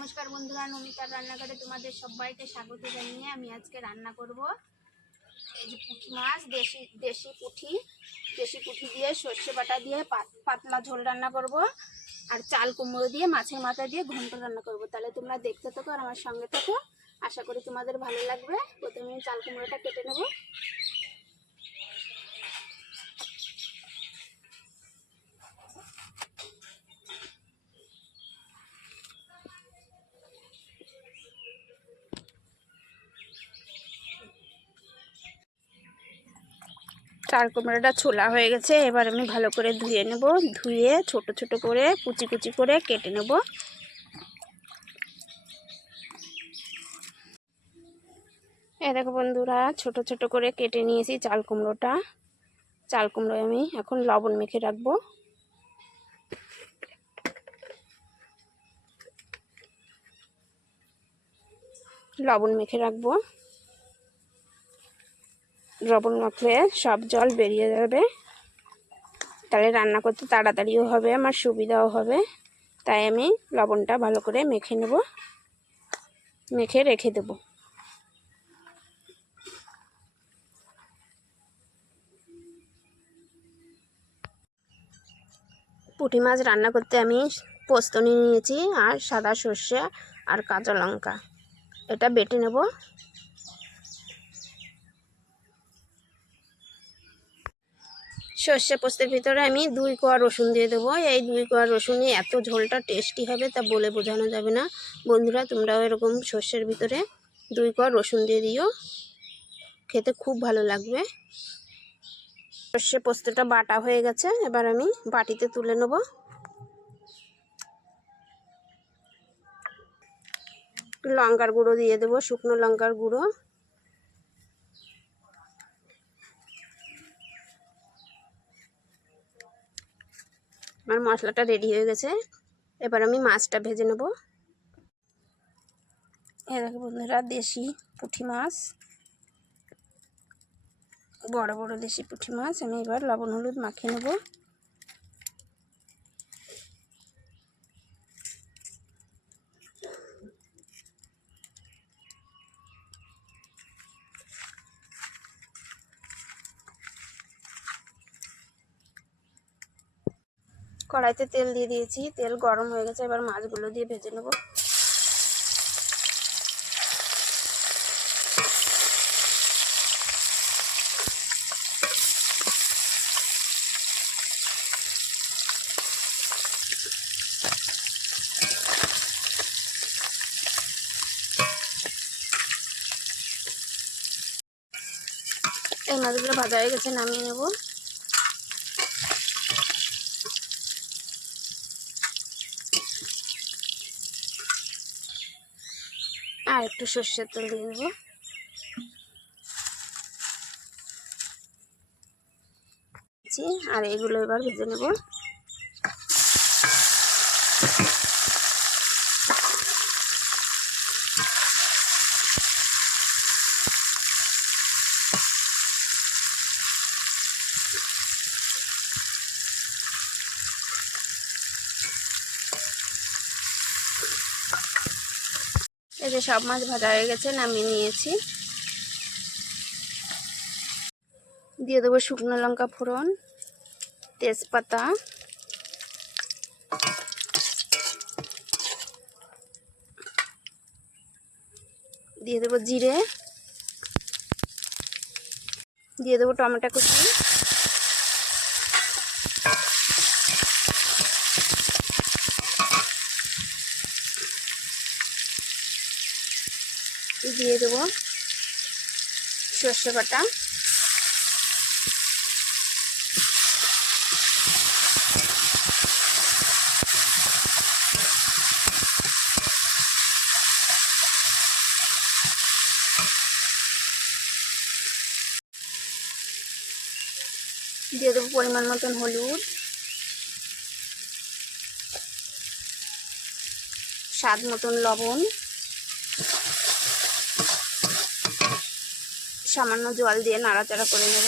নমস্কার বন্ধুরা, নমিতার রান্নাঘরে তোমাদের সবাইকে স্বাগত জানিয়ে আমি আজকে রান্না করব এই যে পুঁটি মাছ, দেশি পুঁটি দিয়ে সর্ষে বাটা দিয়ে পাতলা ঝোল রান্না করব। আর চাল কুমড়ো দিয়ে মাছের মাথা দিয়ে ঘন্ট রান্না করব। তাহলে তোমরা দেখতে থাকো আর আমার সঙ্গে থাকো, আশা করি তোমাদের ভালো লাগবে। প্রথমে চাল কুমড়োটা কেটে নেব। চাল কুমড়োটা ছোলা হয়ে গেছে, এবার আমি ভালো করে ধুয়ে নেব। ধুয়ে ছোট ছোট করে কুচি কুচি করে কেটে নেব। এই দেখো বন্ধুরা, ছোট ছোট করে কেটে নিয়েছি চাল কুমড়োটা। চাল কুমড়ো আমি এখন লবণ মেখে রাখবো। লবণ মেখে রাখবো। লবণ মাখলে সব জল বেরিয়ে যাবে, তাহলে রান্না করতে তাড়াতাড়িও হবে, আমার সুবিধাও হবে। তাই আমি লবণটা ভালো করে মেখে নেব, মেখে রেখে দেব। পুঁটি মাছ রান্না করতে আমি পোস্ত নিয়েছি আর সাদা সর্ষে আর কাঁচা লঙ্কা, এটা বেটে নেব। সর্ষে পোস্তের ভিতরে আমি 2 কোয়া রসুন দিয়ে দেবো। এই 2 কোয়া রসুনে এত ঝোলটা টেস্টি হবে তা বলে বোঝানো যাবে না। বন্ধুরা, তোমরাও এরকম সর্ষের ভিতরে 2 কোয়া রসুন দিয়ে দিও, খেতে খুব ভালো লাগবে। সর্ষে পোস্তটা বাটা হয়ে গেছে, এবার আমি বাটিতে তুলে নেব। লঙ্কার গুঁড়ো দিয়ে দেবো, শুকনো লঙ্কার গুঁড়ো। আমার মশলাটা রেডি হয়ে গেছে, এবার আমি মাছটা ভেজে নেব। এই দেখো বন্ধুরা, দেশি পুঁটি মাছ, বড় বড় দেশি পুঁটি মাছ। আমি এবার লবণ হলুদ মাখিয়ে নেব। কড়াইতে তেল দিয়ে দিয়েছি, তেল গরম হয়ে গেছে, এবার মাছগুলো দিয়ে ভেজে নেব। এই মাছগুলো ভাজা হয়ে গেছে, নামিয়ে নেব। আর একটু সর্ষের তেল দিয়ে দেবো। আর এগুলো এবার ভেজে নেব। এই যে সব মাছ ভাজা হয়ে গেছে, নামিয়ে নিয়েছি। দিয়ে দেবো শুকনো লঙ্কা ফোড়ন, তেজপাতা, দিয়ে দেবো জিরে, দিয়ে দেবো টমেটো কুচি, দিয়ে দেবো সর্ষে বাটা, দিয়ে দেবো পরিমাণ মতন হলুদ, স্বাদ মতন লবণ, সামান্য জল দিয়ে নাড়াচাড়া করে নেব।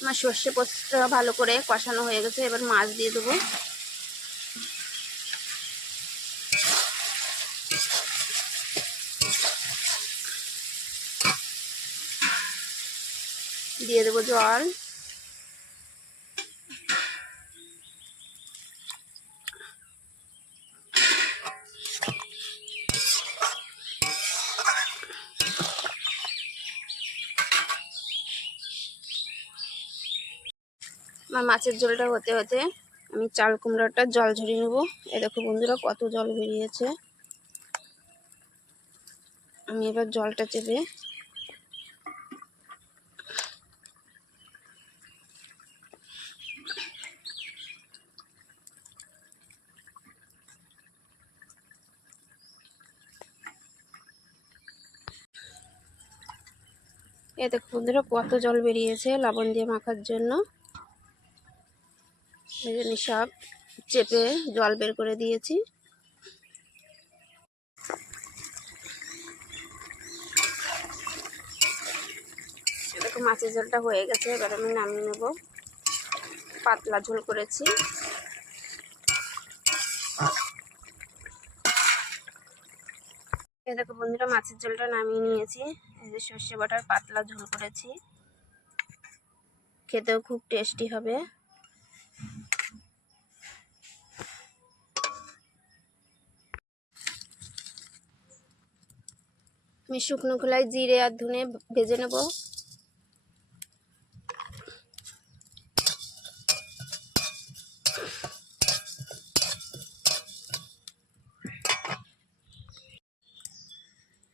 আমার সর্ষে পোস্তটা ভালো করে কষানো হয়ে গেছে, এবার মাছ দিয়ে দেবো। দিয়ে দেবো জল। আমার মাছের ঝোলটা হতে হতে আমি চাল কুমড়োটার জল ঝরিয়ে নেবো। এ দেখো বন্ধুরা কত জল বেরিয়েছে। আমি এবার জলটা চেপে এ দেখো বন্ধুরা কত জল বেরিয়েছে লবণ দিয়ে মাখার জন্য। এই জন্য সব চেপে জল বের করে দিয়েছি। দেখো মাছের ঝোলটা হয়ে গেছে, এবার আমি নামিয়ে নেব। পাতলা ঝোল করেছি। এই দেখো বন্ধুরা মাছের ঝোলটা নামিয়ে নিয়েছি। এই যে সর্ষে বাটার পাতলা ঝোল করেছি, খেতেও খুব টেস্টি হবে। আমি শুকনো খোলায় জিরে আর ধনে ভেজে নেব।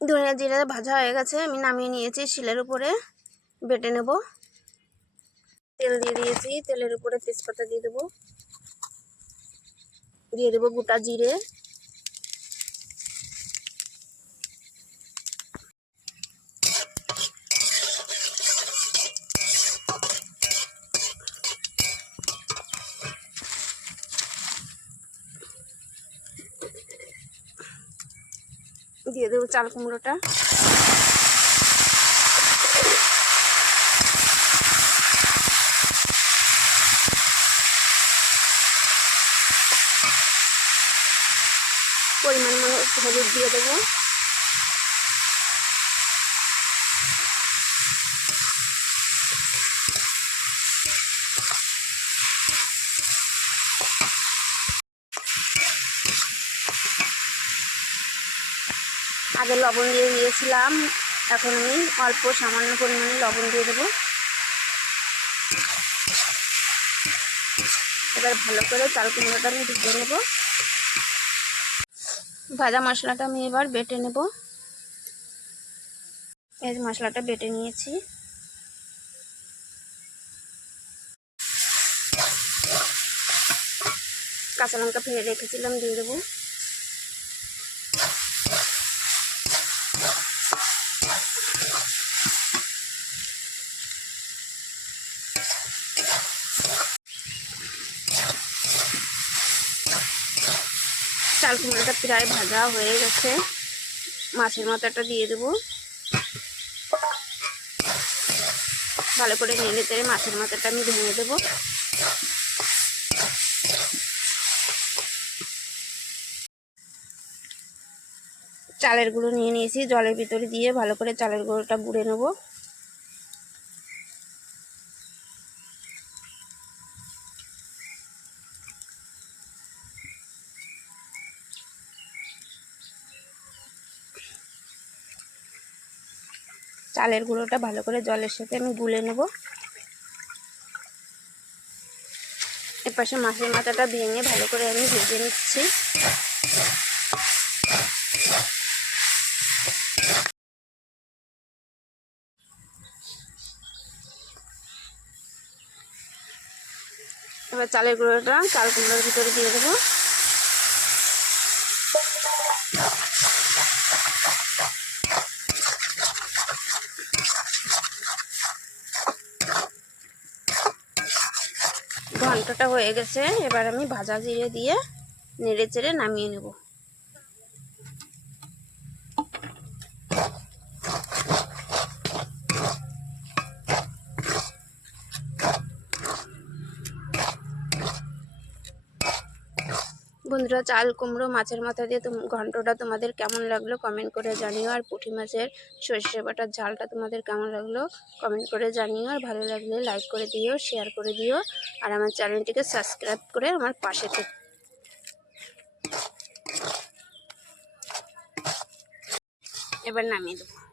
ধনে জিরে ভাজা হয়ে গেছে, আমি নামিয়ে নিয়েছি। শিলের উপরে বেটে নেব। তেল দিয়ে দিয়েছি, তেলের উপরে তেজপাতা দিয়ে দেবো। দিয়ে দেবো গোটা জিরে, দিয়ে দেবো চাল কুমড়োটা, পরিমাণ মতো হলুদ দিয়ে দেবো। আগে লবণ দিয়ে দিয়েছিলাম, এখন আমি অল্প সামান্য পরিমাণে লবণ দিয়ে দেবো। এবার ভালো করে চাল কুমড়োটা আমি ভেজে নেব। ভাজা মশলাটা আমি এবার বেটে নেব। এই মশলাটা বেটে নিয়েছি। কাঁচা লঙ্কা ফেলে রেখেছিলাম, দিয়ে দেবো। চাল কুমড়োটা প্রায় ভাজা হয়ে গেছে, মাছের মাথাটা দিয়ে দেবো। ভালো করে নেড়ে চেড়ে মাছের মাথাটা আমি ভেঙে দেবো। চালের গুঁড়ো নিয়ে নিয়েছি, জলের ভিতরে দিয়ে ভালো করে চালের গুঁড়োটা গুঁড়ে নেব। চালের গুঁড়োটা ভালো করে জলের সাথে আমি গুলে নেব। এপাশে মাছের মাথাটা ভেঙে ভালো করে আমি ভেজে নিচ্ছি। এবার চালের গুঁড়োটা চাল কুমড়োর ভিতরে দিয়ে দেবো। ঘন্টটা হয়ে গেছে, এবার আমি ভাজা জিরে দিয়ে নেড়ে চেড়ে নামিয়ে নেব। বন্ধুরা, চাল কুমড়ো মাছের মাথা দিয়ে ঘন্টটা তোমাদের কেমন লাগলো কমেন্ট করে জানিও। আর পুঁটি মাছের সর্ষে বাটার ঝালটা তোমাদের কেমন লাগলো কমেন্ট করে জানিও। আর ভালো লাগলে লাইক করে দিও, শেয়ার করে দিও, আর আমার চ্যানেলটিকে সাবস্ক্রাইব করে আমার পাশে থেকো। এবার নামিয়ে দেবো।